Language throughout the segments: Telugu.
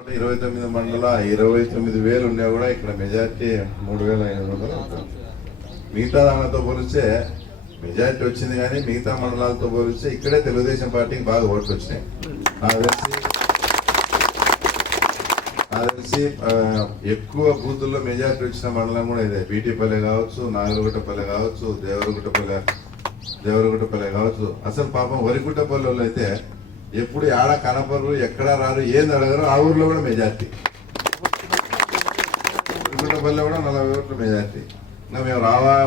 29 మండల 29,000 ఉన్నా కూడా ఇక్కడ మెజార్టీ 3,500 ఉంటుంది. మిగతా దానితో పోలిస్తే మెజార్టీ వచ్చింది, కానీ మిగతా మండలాలతో పోలిస్తే ఇక్కడే తెలుగుదేశం పార్టీకి బాగా ఓట్లు వచ్చినాయి. నాకు తెలిసి ఎక్కువ బూతుల్లో మెజార్టీ వచ్చిన మండలం కూడా ఇదే. బీటీపల్లె కావచ్చు, నాగలగుట్టపల్లె కావచ్చు, దేవరగుట్టపల్లె కావచ్చు. అసలు పాపం వరిగుట్టపల్లె వాళ్ళు అయితే ఎప్పుడు ఆడ కనపరు, ఎక్కడ రారు, ఏంది అడగరు. ఆ ఊర్లో కూడా మెజార్టీ. వరిగుట్టపల్లె కూడా 40 ఓట్లు మెజార్టీ. ఇంకా మేము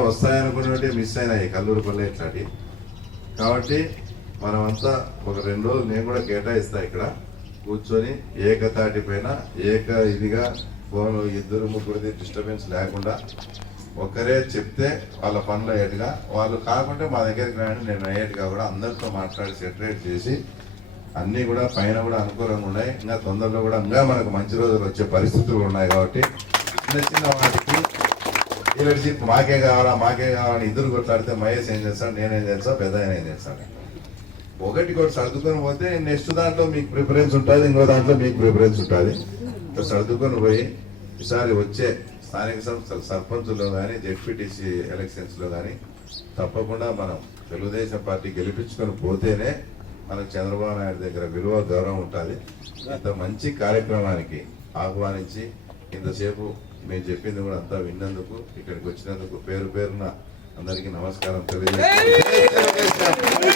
వస్తాయనుకున్నట్టు మిస్ అయినాయి కల్లూరుపల్లె ఇట్లాంటి. కాబట్టి మనమంతా ఒక 2 రోజులు నేను కూడా కేటాయిస్తా ఇక్కడ కూర్చొని ఏకతాటి పైన ఇదిగా ఫోన్ 2-3 డిస్టర్బెన్స్ లేకుండా ఒకరే చెప్తే వాళ్ళ పనులు అయ్యేట్టుగా, వాళ్ళు కాకుంటే మా దగ్గరికి రాని నేను అయ్యేట్టుగా కూడా అందరితో మాట్లాడి సెటరేట్ చేసి అన్నీ కూడా పైన కూడా అనుకూలంగా ఉన్నాయి. ఇంకా తొందరలో కూడా ఇంకా మనకు మంచి రోజులు వచ్చే పరిస్థితులు ఉన్నాయి. కాబట్టి చిన్న వాటికి లీడర్షిప్ మాకే కావాలని ఇద్దరు కొట్లాడితే మహేష్ ఏం చేస్తాడు, నేనేం చేస్తాను, పెద్ద ఏం చేస్తాను. ఒకటి సర్దుకొని పోతే నెక్స్ట్ దాంట్లో మీకు ప్రిఫరెన్స్ ఉంటుంది, ఇంకో దాంట్లో మీకు ప్రిఫరెన్స్ ఉంటుంది. సర్దుకొని పోయి ఈసారి వచ్చే స్థానిక సంస్థల సర్పంచుల్లో కానీ జెడ్పీటీసీ ఎలక్షన్స్లో కానీ తప్పకుండా మనం తెలుగుదేశం పార్టీ గెలిపించుకొని పోతేనే మనకు చంద్రబాబు నాయుడు దగ్గర విలువ గౌరవం ఉంటుంది. ఇంత మంచి కార్యక్రమానికి ఆహ్వానించి ఇంతసేపు మేము చెప్పింది కూడా అంతా విన్నందుకు, ఇక్కడికి వచ్చినందుకు పేరున అందరికీ నమస్కారం తెలియజేస్తాను.